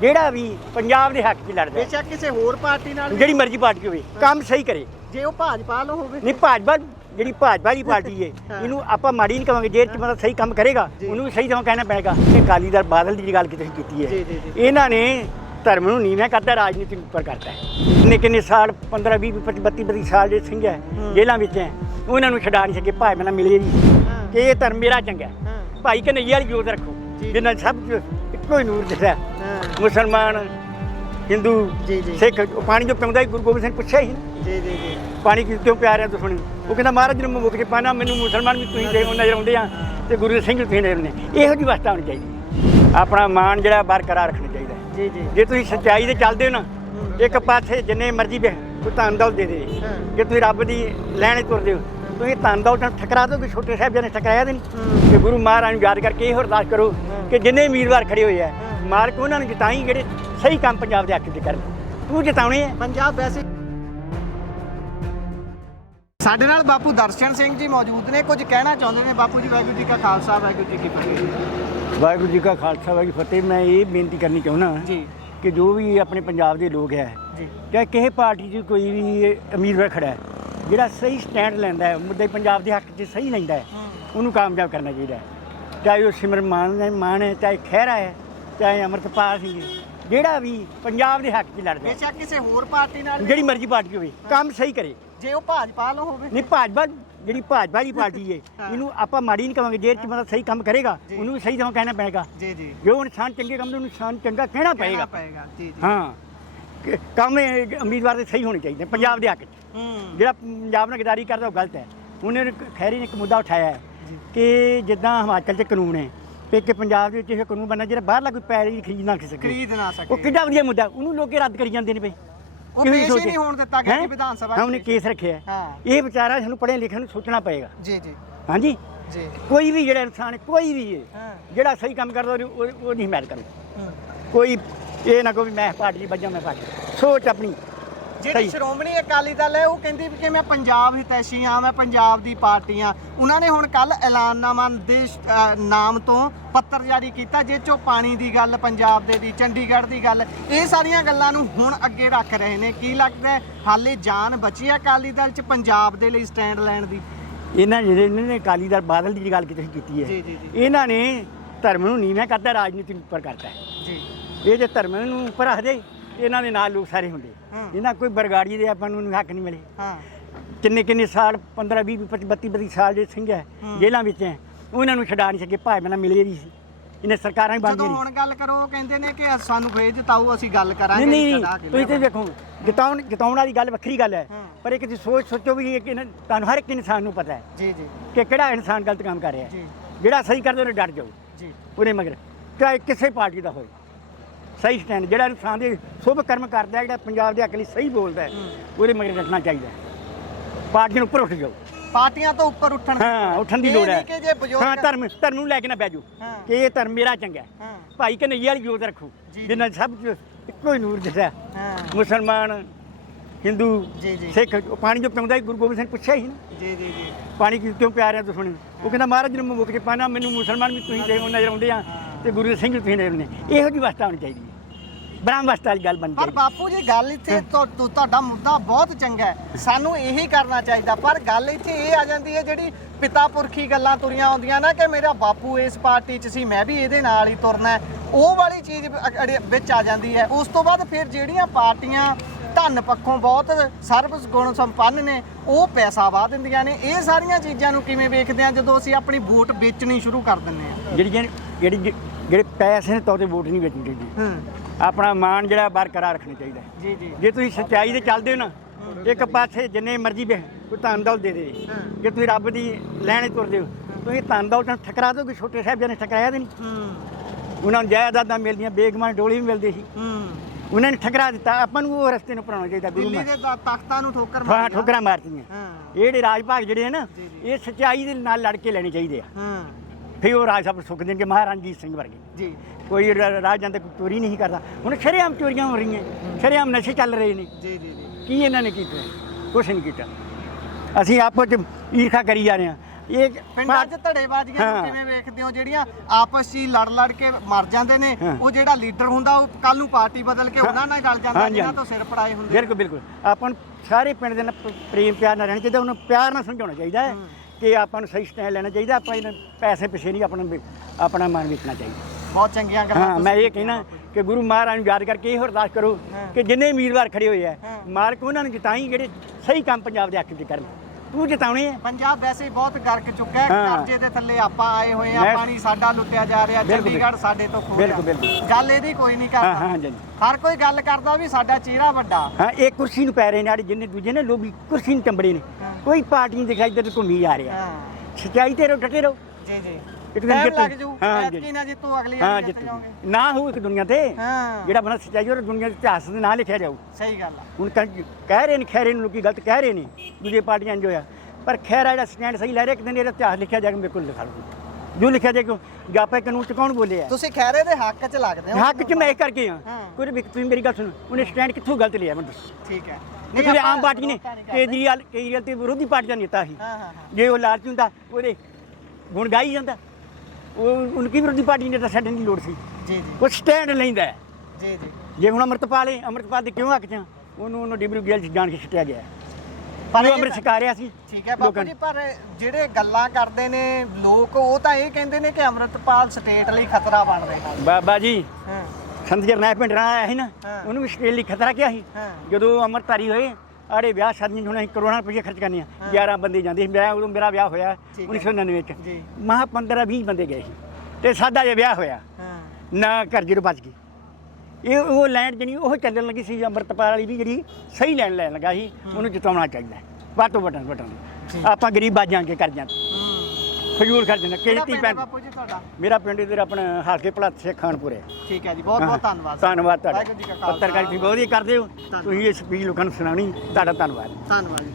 ਜਿਹੜਾ ਵੀ ਪੰਜਾਬ ਦੇ ਹੱਕ 'ਚ ਲੜਦਾ ਬੇਸ਼ੱਕ ਕਿਸੇ ਹੋਰ ਪਾਰਟੀ ਨਾਲ ਜਿਹੜੀ ਮਰਜ਼ੀ ਪਾਰਟੀ ਹੋਵੇ ਕੰਮ ਸਹੀ ਕਰੇ। ਜੇ ਉਹ ਭਾਜਪਾ ਲੋ ਹੋਵੇ ਨਹੀਂ ਭਾਜਪਾ ਜਿਹੜੀ ਭਾਜਪਾ ਦੀ ਪਾਰਟੀ ਹੈ ਇਹਨੂੰ ਆਪਾਂ ਮਾੜੀ ਨਹੀਂ ਕਹਾਂਗੇ। ਜੇ ਮਤਲਬ ਸਹੀ ਕੰਮ ਕਰੇਗਾ ਉਹਨੂੰ ਵੀ ਸਹੀ ਸਮਾਂ ਕਹਿਣਾ ਪਏਗਾ। ਇਹ ਅਕਾਲੀ ਦਲ ਬਾਦਲ ਦੀ ਗੱਲ ਤੁਸੀਂ ਕੀਤੀ ਹੈ, ਇਹਨਾਂ ਨੇ ਧਰਮ ਨੂੰ ਨੀਵਾਂ ਕਰਤਾ, ਰਾਜਨੀਤੀ ਉੱਪਰ ਕਰਤਾ ਹੈ। ਕਿੰਨੇ ਸਾਲ 15 20 25 32 ਸਾਲ ਦੇ ਸਿੰਘ ਹੈ ਜੇਲ੍ਹਾਂ ਵਿੱਚ ਹੈ, ਉਹਨਾਂ ਨੂੰ ਛਡਾ ਨਹੀਂ ਸਕੇ। ਭਾਈ ਮੈਨੂੰ ਮਿਲੇ ਜੀ ਕਿ ਇਹ ਧਰਮ ਮੇਰਾ ਚੰਗਾ, ਭਾਈ ਕਨਈਆ ਵਾਲੀ ਜੋਤ ਰੱਖੋ ਜਿੰਨਾ ਸਭ ਇੱਕੋ ਹੀ ਨੂਰ ਦਿਖਦਾ। ਮੁਸਲਮਾਨ ਹਿੰਦੂ ਸਿੱਖ ਪਾਣੀ ਜੋ ਪਿਉਂਦਾ ਗੁਰੂ ਗੋਬਿੰਦ ਸਿੰਘ ਪੁੱਛਿਆ ਹੀ ਪਾਣੀ ਕਿਉਂ ਪਿਆ ਰਿਹਾ ਤੁਸੀਂ? ਉਹ ਕਹਿੰਦਾ ਮਹਾਰਾਜ ਨੂੰ ਮੁੱਕ ਕੇ ਪਾਣਾ, ਮੈਨੂੰ ਮੁਸਲਮਾਨ ਵੀ ਤੁਸੀਂ ਨਜ਼ਰ ਆਉਂਦੇ ਆ ਤੇ ਗੁਰੂ ਸਿੰਘ ਤੁਸੀਂ ਨਜ਼ਰ ਆਉਂਦੇ। ਇਹੋ ਜਿਹੀ ਅਵਸਥਾ ਹੋਣੀ ਚਾਹੀਦੀ। ਆਪਣਾ ਮਾਣ ਜਿਹੜਾ ਬਰਕਰਾਰ ਰੱਖਣਾ ਚਾਹੀਦਾ। ਜੇ ਤੁਸੀਂ ਸੱਚਾਈ ਤੇ ਚੱਲਦੇ ਹੋ ਨਾ, ਇੱਕ ਪਾਸੇ ਜਿੰਨੇ ਮਰਜ਼ੀ ਕੋਈ ਧਨ ਦੌਲਤ ਦੇ ਦੇ, ਜੇ ਤੁਸੀਂ ਰੱਬ ਦੀ ਲੈਣ ਤੁਰਦੇ ਹੋ ਤੁਸੀਂ ਧਨ ਦੌਲਤ ਨਾਲ ਟਕਰਾ ਦੋਗੇ। ਛੋਟੇ ਸਾਹਿਬ ਨੇ ਟਕਰਾਇਆ ਤੇ ਨਹੀਂ ਕਿ ਗੁਰੂ ਮਹਾਰਾਜ ਨੂੰ ਯਾਦ ਕਰਕੇ ਇਹ ਅਰਦਾਸ ਕਰੋ ਕਿ ਜਿੰਨੇ ਉਮੀਦਵਾਰ ਖੜੇ ਹੋਏ ਆ ਮਾਲਕ ਉਹਨਾਂ ਨੂੰ ਜਿਤਾਈ ਜਿਹੜੇ ਸਹੀ ਕੰਮ ਪੰਜਾਬ ਦੇ ਹੱਕ 'ਚ ਕਰਨ। ਤੂੰ ਜਿਤਾਉਣੇ ਆ ਪੰਜਾਬ। ਵੈਸੇ ਸਾਡੇ ਨਾਲ ਬਾਪੂ ਦਰਸ਼ਨ ਸਿੰਘ ਜੀ ਮੌਜੂਦ ਨੇ, ਕੁਝ ਕਹਿਣਾ ਚਾਹੁੰਦੇ ਨੇ। ਬਾਪੂ ਜੀ ਵਾਹਿਗੁਰੂ ਜੀ ਕਾ ਖਾਲਸਾ ਵਾਹਿਗੁਰੂ ਜੀ ਕੀ ਫਤਿਹ। ਵਾਹਿਗੁਰੂ ਜੀ ਕਾ ਖਾਲਸਾ ਵਾਹਿਗੁਰੂ ਜੀ ਫਤਿਹ। ਮੈਂ ਇਹ ਬੇਨਤੀ ਕਰਨੀ ਚਾਹੁੰਦਾ ਜੀ ਕਿ ਜੋ ਵੀ ਆਪਣੇ ਪੰਜਾਬ ਦੇ ਲੋਕ ਹੈ ਚਾਹੇ ਕਿਸੇ ਪਾਰਟੀ 'ਚ ਕੋਈ ਵੀ ਉਮੀਦਵਾਰ ਖੜਾ ਹੈ ਜਿਹੜਾ ਸਹੀ ਸਟੈਂਡ ਲੈਂਦਾ ਹੈ, ਮੁੱਦੇ ਪੰਜਾਬ ਦੇ ਹੱਕ 'ਚ ਸਹੀ ਲੈਂਦਾ ਹੈ, ਉਹਨੂੰ ਕਾਮਯਾਬ ਕਰਨਾ ਚਾਹੀਦਾ ਹੈ। ਚਾਹੇ ਉਹ ਸਿਮਰਨ ਮਾਨ ਹੈ, ਚਾਹੇ ਖਹਿਰਾ ਹੈ, ਚਾਹੇ ਅੰਮ੍ਰਿਤਪਾਲ ਸਿੰਘ, ਜਿਹੜਾ ਵੀ ਪੰਜਾਬ ਦੇ ਹੱਕ 'ਚ ਲੜਦਾ ਬੇਸ਼ੱਕ ਕਿਸੇ ਹੋਰ ਪਾਰਟੀ ਨਾਲ ਜਿਹੜੀ ਮਰਜ਼ੀ ਪਾਰਟੀ ਹੋਵੇ ਕੰਮ ਸਹੀ ਕਰੇ। ਜੇ ਉਹ ਭਾਜਪਾ ਲੋ ਹੋਵੇ ਨਹੀਂ ਭਾਜਪਾ ਜਿਹੜੀ ਭਾਜਪਾ ਦੀ ਪਾਰਟੀ ਹੈ ਇਹਨੂੰ ਆਪਾਂ ਮਾੜੀ ਨਹੀਂ ਕਹਾਂਗੇ। ਜੇ ਮਤਲਬ ਸਹੀ ਕੰਮ ਕਰੇਗਾ ਉਹਨੂੰ ਵੀ ਸਹੀ ਸਮਾਂ ਕਹਿਣਾ ਪਏਗਾ। ਜੋ ਇਨਸਾਨ ਚੰਗੇ ਕੰਮ ਨੂੰ ਇਨਸਾਨ ਚੰਗਾ ਕਹਿਣਾ ਪਏਗਾ। ਹਾਂ ਕੰਮ ਉਮੀਦਵਾਰ ਦੇ ਸਹੀ ਹੋਣੇ ਚਾਹੀਦੇ ਪੰਜਾਬ ਦੇ ਹੱਕ 'ਚ। ਜਿਹੜਾ ਪੰਜਾਬ ਨਾਲ ਗਦਾਰੀ ਕਰਦਾ ਉਹ ਗਲਤ ਹੈ। ਉਹਨੇ ਖੈਰੀ ਨੇ ਇੱਕ ਮੁੱਦਾ ਉਠਾਇਆ ਹੈ ਕਿ ਜਿੱਦਾਂ ਹਿਮਾਚਲ 'ਚ ਕਾਨੂੰਨ ਹੈ ਕਿ ਪੰਜਾਬ ਦੇ ਵਿੱਚ ਇਹ ਕਾਨੂੰਨ ਬਣਨਾ ਜਿਹੜਾ ਬਾਹਰਲਾ ਕੋਈ ਪੈਲੀ ਖਰੀਦ ਨਾ ਸਕੇ। ਉਹ ਕਿੱਡਾ ਵਧੀਆ ਮੁੱਦਾ, ਉਹਨੂੰ ਲੋਕ ਰੱਦ ਕਰੀ ਜਾਂਦੇ ਨੇ ਪਏ। ਉਹ ਪੇਸ਼ ਹੀ ਨਹੀਂ ਹੋਣ ਦਿੱਤਾ ਕਿ ਵਿਧਾਨ ਸਭਾ ਉਹਨੇ ਕੇਸ ਰੱਖਿਆ। ਇਹ ਵਿਚਾਰਾ ਸਾਨੂੰ ਪੜ੍ਹੇ ਲਿਖੇ ਨੂੰ ਸੋਚਣਾ ਪਏਗਾ। ਹਾਂਜੀ ਕੋਈ ਵੀ ਜਿਹੜਾ ਇਨਸਾਨ ਕੋਈ ਵੀ ਹੈ ਜਿਹੜਾ ਸਹੀ ਕੰਮ ਕਰਦਾ ਉਹ ਨਹੀਂ ਹਿਮਾਇਤ ਕਰਦਾ। ਕੋਈ ਇਹ ਨਾ ਕੋਈ ਮੈਂ ਪਾਰਟੀ ਵੱਜਾਂ ਮੈਂ ਪਾਰਟੀ ਸੋਚ ਆਪਣੀ। ਜਿਹੜੀ ਸ਼੍ਰੋਮਣੀ ਅਕਾਲੀ ਦਲ ਹੈ ਉਹ ਕਹਿੰਦੀ ਵੀ ਕਿ ਮੈਂ ਪੰਜਾਬ ਹਿਤੈਸ਼ੀ ਹਾਂ, ਮੈਂ ਪੰਜਾਬ ਦੀ ਪਾਰਟੀ ਹਾਂ। ਉਹਨਾਂ ਨੇ ਹੁਣ ਕੱਲ ਐਲਾਨਨਾਮਾ ਦੇ ਨਾਮ ਤੋਂ ਪੱਤਰ ਜਾਰੀ ਕੀਤਾ ਜਿਸ 'ਚੋਂ ਪਾਣੀ ਦੀ ਗੱਲ, ਪੰਜਾਬ ਦੇ ਦੀ, ਚੰਡੀਗੜ੍ਹ ਦੀ ਗੱਲ, ਇਹ ਸਾਰੀਆਂ ਗੱਲਾਂ ਨੂੰ ਹੁਣ ਅੱਗੇ ਰੱਖ ਰਹੇ ਨੇ। ਕੀ ਲੱਗਦਾ ਹਾਲੇ ਜਾਨ ਬਚੀ ਹੈ ਅਕਾਲੀ ਦਲ 'ਚ ਪੰਜਾਬ ਦੇ ਲਈ ਸਟੈਂਡ ਲੈਣ ਦੀ? ਇਹਨਾਂ ਨੇ ਅਕਾਲੀ ਦਲ ਬਾਦਲ ਦੀ ਗੱਲ ਤੁਸੀਂ ਕੀਤੀ ਹੈ, ਇਹਨਾਂ ਨੇ ਧਰਮ ਨੂੰ ਨੀਵਾਂ ਕਰਤਾ, ਰਾਜਨੀਤੀ ਉੱਪਰ ਕਰਤਾ ਹੈ। ਇਹ ਜੇ ਧਰਮ ਨੂੰ ਉੱਪਰ ਰੱਖਦੇ ਇਹਨਾਂ ਦੇ ਨਾਲ ਲੋਕ ਸਾਰੇ ਹੁੰਦੇ। ਇਹਨਾਂ ਕੋਈ ਬਰਗਾੜੀ ਦੇ ਆਪਾਂ ਨੂੰ ਹੱਕ ਨਹੀਂ ਮਿਲੇ। ਕਿੰਨੇ ਸਾਲ 15 20 25 32 ਸਾਲ ਦੇ ਸਿੰਘ ਹੈ ਜੇਲ੍ਹਾਂ ਵਿੱਚ ਹੈ, ਉਹਨਾਂ ਨੂੰ ਛਡਾ ਨਹੀਂ ਸਕੇ। ਭਾਈ ਮੈਨੂੰ ਮਿਲੇ ਵੀ ਇਹਨੇ ਸਰਕਾਰਾਂ ਹੀ ਬਣ ਗਈਆਂ। ਹੁਣ ਗੱਲ ਕਰੋ ਕਹਿੰਦੇ ਨੇ ਕਿ ਸਾਨੂੰ ਭੇਜ ਜਿਤਾਓ ਅਸੀਂ ਗੱਲ ਕਰਾਂਗੇ। ਨਹੀਂ ਤੁਸੀਂ ਤੇ ਦੇਖੋ ਜਿਤਾਉਣ ਵਾਲੀ ਗੱਲ ਵੱਖਰੀ ਗੱਲ ਹੈ, ਪਰ ਇੱਕ ਤੁਸੀਂ ਸੋਚੋ ਵੀ ਤੁਹਾਨੂੰ ਹਰ ਇੱਕ ਇਨਸਾਨ ਨੂੰ ਪਤਾ ਹੈ ਕਿ ਕਿਹੜਾ ਇਨਸਾਨ ਗਲਤ ਕੰਮ ਕਰ ਰਿਹਾ। ਜਿਹੜਾ ਸਹੀ ਕਰਦਾ ਉਹਨੇ ਡਰ ਜਾਓ ਉਹਦੇ ਮਗਰ, ਚਾਹੇ ਕਿਸੇ ਪਾਰਟੀ ਦਾ ਹੋਵੇ। ਸਹੀ ਸਟੈਂਡ ਜਿਹੜਾ ਇਨਸਾਨ ਦੇ ਸ਼ੁਭ ਕਰਮ ਕਰਦਾ, ਜਿਹੜਾ ਪੰਜਾਬ ਦੇ ਹੱਕ ਲਈ ਸਹੀ ਬੋਲਦਾ ਉਹਦੇ ਮਗਰ ਰੱਖਣਾ ਚਾਹੀਦਾ। ਪਾਰਟੀਆਂ ਨੂੰ ਉੱਪਰ ਉੱਠ ਜਾਓ, ਪਾਰਟੀਆਂ ਤੋਂ ਉੱਪਰ ਉੱਠਣ ਉੱਠਣ ਦੀ ਲੋੜ ਹੈ। ਧਰਮ ਨੂੰ ਲੈ ਕੇ ਨਾ ਬਹਿ ਜਾਓ ਕਿ ਇਹ ਧਰਮ ਮੇਰਾ ਚੰਗਾ, ਭਾਈ ਕਨਈਆ ਵਾਲੀ ਜੋਤ ਰੱਖੋ ਜਿੰਨਾ ਸਭ ਇੱਕੋ ਹੀ ਨੂਰ ਦਿਖਦਾ। ਮੁਸਲਮਾਨ ਹਿੰਦੂ ਸਿੱਖ ਪਾਣੀ ਜੋ ਪਿਉਂਦਾ ਗੁਰੂ ਗੋਬਿੰਦ ਸਿੰਘ ਪੁੱਛਿਆ ਹੀ ਪਾਣੀ ਕਿਉਂ ਪਿਆ ਰਿਹਾ ਤੁਸੀਂ? ਉਹ ਕਹਿੰਦਾ ਮਹਾਰਾਜ ਨੂੰ ਮੁੱਕ ਕੇ ਪਾਣਾ, ਮੈਨੂੰ ਮੁਸਲਮਾਨ ਵੀ ਤੁਸੀਂ ਨਜ਼ਰ ਆਉਂਦੇ ਆ ਤੇ ਗੁਰੂ ਸਿੰਘ ਵੀ ਤੁਸੀਂ ਨਜ਼ਰ ਆਉਂਦੇ। ਇਹੋ ਜਿਹੀ ਅਵਸਥਾ ਹੋਣੀ ਚਾਹੀਦੀ ਹੈ, ਬ੍ਰਹਮ ਅਵਸਥਾ ਵਾਲੀ ਗੱਲ ਬਣ ਚਾਹੀਦੀ। ਪਰ ਬਾਪੂ ਜੀ ਗੱਲ ਇੱਥੇ ਤੁਹਾਡਾ ਮੁੱਦਾ ਬਹੁਤ ਚੰਗਾ ਹੈ, ਸਾਨੂੰ ਇਹੀ ਕਰਨਾ ਚਾਹੀਦਾ। ਪਰ ਗੱਲ ਇੱਥੇ ਇਹ ਆ ਜਾਂਦੀ ਹੈ ਜਿਹੜੀ ਪਿਤਾ ਪੁਰਖੀ ਗੱਲਾਂ ਤੁਰੀਆਂ ਆਉਂਦੀਆਂ ਨਾ ਕਿ ਮੇਰਾ ਬਾਪੂ ਇਸ ਪਾਰਟੀ 'ਚ ਸੀ ਮੈਂ ਵੀ ਇਹਦੇ ਨਾਲ ਹੀ ਤੁਰਨਾ, ਉਹ ਵਾਲੀ ਚੀਜ਼ ਵਿੱਚ ਆ ਜਾਂਦੀ ਹੈ। ਉਸ ਤੋਂ ਬਾਅਦ ਫਿਰ ਜਿਹੜੀਆਂ ਪਾਰਟੀਆਂ ਧਨ ਪੱਖੋਂ ਬਹੁਤ ਸਰਵ ਗੁਣ ਸੰਪੰਨ ਨੇ ਉਹ ਪੈਸਾ ਵਾਹ ਦਿੰਦੀਆਂ ਨੇ। ਇਹ ਸਾਰੀਆਂ ਚੀਜ਼ਾਂ ਨੂੰ ਕਿਵੇਂ ਵੇਖਦੇ ਆ ਜਦੋਂ ਅਸੀਂ ਆਪਣੀ ਵੋਟ ਵੇਚਣੀ ਸ਼ੁਰੂ ਕਰ ਦਿੰਦੇ ਆ? ਜਿਹੜੇ ਪੈਸੇ ਦੇ ਤੌਰ ਤੇ ਵੋਟ ਨਹੀਂ ਵੇਚਣੀ ਚਾਹੀਦੀ। ਆਪਣਾ ਮਾਣ ਜਿਹੜਾ ਬਰਕਰਾਰ ਰੱਖਣਾ ਚਾਹੀਦਾ। ਜੇ ਤੁਸੀਂ ਸੱਚਾਈ ਤੇ ਚੱਲਦੇ ਹੋ ਨਾ, ਇੱਕ ਪਾਸੇ ਜਿੰਨੇ ਮਰਜ਼ੀ ਕੋਈ ਧਨ ਦੌਲਤ ਦੇ ਦੇ, ਜੇ ਤੁਸੀਂ ਰੱਬ ਦੀ ਲੈਣ ਤੁਰਦੇ ਹੋ ਤੁਸੀਂ ਧਨ ਦੌਲਤ ਨਾਲ ਟਕਰਾ ਦੋਗੇ। ਛੋਟੇ ਸਾਹਿਬ ਨੇ ਟਕਰਾਇਆ ਤੇ ਨਹੀਂ, ਉਹਨਾਂ ਨੂੰ ਜਾਇਦਾਦਾਂ ਮਿਲਦੀਆਂ, ਬੇਗਮਾਨ ਡੋਲੇ ਵੀ ਮਿਲਦੇ ਸੀ, ਉਹਨਾਂ ਨੇ ਠਕਰਾ ਦਿੱਤਾ। ਆਪਾਂ ਨੂੰ ਉਹ ਰਸਤੇ ਨੂੰ ਅਪਣਾਉਣਾ ਚਾਹੀਦਾ। ਗੁਰੂ ਦੇ ਤਖਤਾਂ ਨੂੰ ਠੋਕਰਾਂ ਮਾਰਤੀਆਂ। ਇਹ ਜਿਹੜੇ ਰਾਜ ਭਾਗ ਜਿਹੜੇ ਹੈ ਨਾ, ਇਹ ਸੱਚਾਈ ਦੇ ਨਾਲ ਲੜ ਕੇ ਲੈਣੇ ਚਾਹੀਦੇ ਆ। ਫਿਰ ਉਹ ਰਾਜ ਸਾਹਿਬ ਸੁੱਖ ਦੇਣਗੇ, ਮਹਾਰਾਜਾ ਰਣਜੀਤ ਸਿੰਘ ਵਰਗੇ। ਕੋਈ ਰਾਜ ਜਾਂਦੇ ਕੋਈ ਚੋਰੀ ਨਹੀਂ ਕਰਦਾ। ਹੁਣ ਸ਼ਰੇਆਮ ਚੋਰੀਆਂ ਹੋ ਰਹੀਆਂ, ਸ਼ਰੇਆਮ ਨਸ਼ੇ ਚੱਲ ਰਹੇ ਨੇ। ਕੀ ਇਹਨਾਂ ਨੇ ਕੀਤਾ? ਕੁਛ ਨਹੀਂ ਕੀਤਾ। ਅਸੀਂ ਆਪਸ 'ਚ ਈਰਖਾ ਕਰੀ ਜਾ ਰਹੇ ਹਾਂ। ਇਹ ਪਿੰਡਾਂ 'ਚ ਧੜੇਬਾਜ਼ੀਆਂ ਨੂੰ ਕਿਵੇਂ ਵੇਖਦੇ ਹੋ, ਜਿਹੜੀਆਂ ਆਪਸ 'ਚ ਹੀ ਲੜ ਕੇ ਮਰ ਜਾਂਦੇ ਨੇ? ਉਹ ਜਿਹੜਾ ਲੀਡਰ ਹੁੰਦਾ ਉਹ ਕੱਲ ਨੂੰ ਪਾਰਟੀ ਬਦਲ ਕੇ ਉਹਨਾਂ ਨਾਲ ਰਲ ਜਾਂਦਾ ਜਿਹਨਾਂ ਤੋਂ ਸਿਰ ਪੜਾਏ ਹੁੰਦੇ। ਬਿਲਕੁਲ ਬਿਲਕੁਲ, ਆਪਾਂ ਨੂੰ ਸਾਰੇ ਪਿੰਡ ਦੇ ਨਾਲ ਪ੍ਰੇਮ ਪਿਆਰ ਨਾਲ ਰਹਿਣਾ ਚਾਹੀਦਾ, ਉਹਨੂੰ ਪਿਆਰ ਨਾਲ ਸਮਝਾਉਣਾ ਚਾਹੀਦਾ ਹੈ ਕਿ ਆਪਾਂ ਨੂੰ ਸਹੀ ਸਟੈਂਡ ਲੈਣਾ ਚਾਹੀਦਾ, ਆਪਾਂ ਇਹਨਾਂ ਪੈਸੇ ਪਿੱਛੇ ਨਹੀਂ ਆਪਣਾ ਮਨ ਵੇਚਣਾ ਚਾਹੀਦਾ। ਬਹੁਤ ਚੰਗੀਆਂ ਗੱਲਾਂ। ਹਾਂ, ਮੈਂ ਇਹ ਕਹਿਣਾ ਕਿ ਗੁਰੂ ਮਹਾਰਾਜ ਨੂੰ ਯਾਦ ਕਰਕੇ ਇਹ ਅਰਦਾਸ ਕਰੋ ਕਿ ਜਿੰਨੇ ਉਮੀਦਵਾਰ ਖੜੇ ਹੋਏ ਆ ਮਾਲਕ ਉਹਨਾਂ ਨੂੰ ਜਿਤਾਈ ਜਿਹੜੇ ਸਹੀ ਕੰਮ ਪੰਜਾਬ ਦੇ ਹੱਕ 'ਚ ਕਰਨ। ਤੂੰ ਜਿਤਾਉਣੇ ਆ। ਪੰਜਾਬ ਵੈਸੇ ਹੀ ਬਹੁਤ ਗਰਕ ਚੁੱਕਾ ਹੈ, ਕਰਜ਼ੇ ਦੇ ਥੱਲੇ ਆਪਾਂ ਆਏ ਹੋਏ ਆ, ਪਾਣੀ ਸਾਡਾ ਲੁੱਟਿਆ ਜਾ ਰਿਹਾ, ਚੰਡੀਗੜ੍ਹ ਸਾਡੇ ਤੋਂ ਖੋਹ ਰਿਹਾ। ਗੱਲ ਇਹਦੀ ਕੋਈ ਨਹੀਂ ਕਰਦਾ। ਹਾਂ ਜੀ, ਹਰ ਕੋਈ ਗੱਲ ਕਰਦਾ ਵੀ ਸਾਡਾ ਚਿਹਰਾ ਵੱਡਾ। ਹਾਂ, ਇਹ ਕੁਰਸੀ ਨੂੰ ਪੈ ਰਹੇ ਨੇ ਜਿੰਨੇ ਦੂਜੇ ਨੇ ਲੋਕ ਕੁਰਸੀ ਨੂੰ ਟੰਬੜੇ ਨੇ, ਕੋਈ ਪਾਰਟੀ ਨਹੀਂ ਦਿਖਾਈ ਇੱਧਰ ਘੁੰਮੀ ਜਾ ਰਿਹਾ। ਸੱਚਾਈ ਤੇ ਰਹੋ, ਡਟੇ ਰਹੋ। ਜੀ ਜੀ, ਇੱਕ ਦਿਨ ਲੱਗ ਜੂ ਐਤਕੀ ਨਾ ਜਿੱਤੂ, ਅਗਲੀ ਵਾਰ ਜਿੱਤ ਜਾਓਗੇ। ਨਾ ਹੋ ਇੱਕ ਦੁਨੀਆ ਤੇ ਜਿਹੜਾ ਬੰਦਾ ਸੱਚਾਈ ਉਹ ਦੁਨੀਆ ਦੇ ਇਤਿਹਾਸ ਦੇ ਨਾਂ ਲਿਖਿਆ ਜਾਊ। ਸਹੀ ਗੱਲ ਆ। ਹੁਣ ਕਹਿ ਰਹੇ ਨੇ ਖੈਰੇ ਨੂੰ ਲੋਕੀ ਗਲਤ ਕਹਿ ਰਹੇ ਨੇ, ਦੂਜੇ ਪਾਰਟੀਆਂ ਇੰਜ ਹੋਇਆ, ਪਰ ਖੈਰਾ ਜਿਹੜਾ ਸਟੈਂਡ ਸਹੀ ਲੈ ਰਿਹਾ, ਇੱਕ ਦਿਨ ਇਹਦਾ ਇਤਿਹਾਸ ਲਿਖਿਆ ਜਾਏਗਾ, ਬਿਲਕੁਲ ਲਿਖਾ ਲਓ ਜੋ ਲਿਖਿਆ ਜਾਏਗਾ। ਜਾਪੇ ਕਾਨੂੰਨ ਚ ਕੌਣ ਬੋਲੇ ਆ? ਤੁਸੀਂ ਖੈਰੇ ਦੇ ਹੱਕ 'ਚ ਲੱਗਦੇ ਹੋ। ਹੱਕ 'ਚ ਮੈਂ ਇਹ ਕਰਕੇ ਆ ਕੋਈ ਵੀ, ਤੁਸੀਂ ਮੇਰੀ ਗੱਲ ਸੁਣੋ, ਉਹਨੇ ਸਟੈਂਡ ਕਿੱਥੋਂ ਗਲਤ ਲਿਆ ਮੈਨੂੰ ਦੱਸੋ। ਠੀਕ ਹੈ, ਜਿਹੜੇ ਆਮ ਪਾਰਟੀ ਨੇ ਕੇਜਰੀਵਾਲ ਤੇ ਵਿਰੋਧੀ ਪਾਰਟੀ ਦਾ ਨੇਤਾ ਸੀ, ਜੇ ਉਹ ਲਾਲਚੀ ਹੁੰਦਾ ਉਹਦੇ ਗੁਣ ਗਾਈ ਜਾਂਦਾ, ਉਹ ਉਨਕੀ ਵਿਰੋਧੀ ਪਾਰਟੀ ਨੇ ਤਾਂ ਛੱਡਣ ਦੀ ਲੋੜ ਸੀ। ਜੀ ਜੀ, ਉਹ ਸਟੈਂਡ ਲੈਂਦਾ। ਜੀ ਜੀ, ਜੇ ਹੁਣ ਅੰਮ੍ਰਿਤਪਾਲ ਦੇ ਕਿਉਂ ਹੱਕ 'ਚ ਉਹਨੂੰ ਡਿਬਰੂ ਜੇਲ੍ਹ 'ਚ ਜਾਣ ਕੇ ਛੱਟਿਆ ਗਿਆ, ਪਰ ਉਹ ਅੰਮ੍ਰਿਤ ਛਕਾ ਰਿਹਾ ਸੀ। ਠੀਕ ਹੈ ਬਾਪੂ ਜੀ, ਪਰ ਜਿਹੜੇ ਗੱਲਾਂ ਕਰਦੇ ਨੇ ਲੋਕ, ਉਹ ਤਾਂ ਇਹ ਕਹਿੰਦੇ ਨੇ ਕਿ ਅੰਮ੍ਰਿਤਪਾਲ ਸਟੇਟ ਲਈ ਖਤਰਾ ਬਣ ਰਿਹਾ। ਬਾਬਾ ਜੀ ਸੰਤ ਜਰਨੈਲ ਪਿੰਡ ਆਇਆ ਸੀ ਨਾ, ਉਹਨੂੰ ਵੀ ਸਟੇਟ ਲਈ ਖਤਰਾ ਕਿਹਾ ਸੀ। ਜਦੋਂ ਅੰਮ੍ਰਿਤਧਾਰੀ ਹੋਏ ਆੜੇ ਵਿਆਹ ਸ਼ਾਦੀਆਂ ਹੁਣ ਅਸੀਂ ਕਰੋੜਾਂ ਰੁਪਏ ਖਰਚ ਕਰਨੇ ਆ, 11 ਬੰਦੇ ਜਾਂਦੇ ਸੀ। ਉਦੋਂ ਮੇਰਾ ਵਿਆਹ ਹੋਇਆ 1999 ਚ, ਮਹਾ 15-20 ਬੰਦੇ ਗਏ ਸੀ ਤੇ ਸਾਡਾ ਜੇ ਵਿਆਹ ਹੋਇਆ ਨਾ ਕਰਜ਼ੇ ਤੋਂ ਬਚ ਗਈ। ਇਹ ਉਹ ਲੈਂਡ ਜਿਹੜੀ ਉਹ ਚੱਲਣ ਲੱਗੀ ਸੀ ਅੰਮ੍ਰਿਤਪਾਲ ਵਾਲੀ ਵੀ, ਜਿਹੜੀ ਸਹੀ ਲੈਣ ਲੱਗਾ ਸੀ, ਉਹਨੂੰ ਜਿਤਾਉਣਾ ਚਾਹੀਦਾ ਵਾਟੋ ਵਟਾਂ। ਆਪਾਂ ਗਰੀਬ ਬਾਜਾਂਗੇ ਕਰਜ਼ਿਆਂ ਫਜ਼ੂਲ ਖਰਚ ਨਾ ਕਿਹੜੀ ਤੀ ਪੈਣ। ਬਾਪੂ ਜੀ ਤੁਹਾਡਾ? ਮੇਰਾ ਪਿੰਡ ਇਧਰ ਆਪਣਾ ਹਲਕੇ ਭਲਾ ਖਾਨਪੁਰ ਹੈ। ਠੀਕ ਹੈ ਜੀ, ਬਹੁਤ ਬਹੁਤ ਧੰਨਵਾਦ। ਧੰਨਵਾਦ ਤੁਹਾਡਾ, ਪੱਤਰਕਾਰੀ ਤੁਸੀਂ ਬਹੁਤ ਹੀ ਕਰਦੇ ਹੋ, ਤੁਸੀਂ ਇਹ ਸਪੀਚ ਲੋਕਾਂ ਨੂੰ ਸੁਣਾਉਣੀ, ਤੁਹਾਡਾ ਧੰਨਵਾਦ। ਧੰਨਵਾਦ ਜੀ।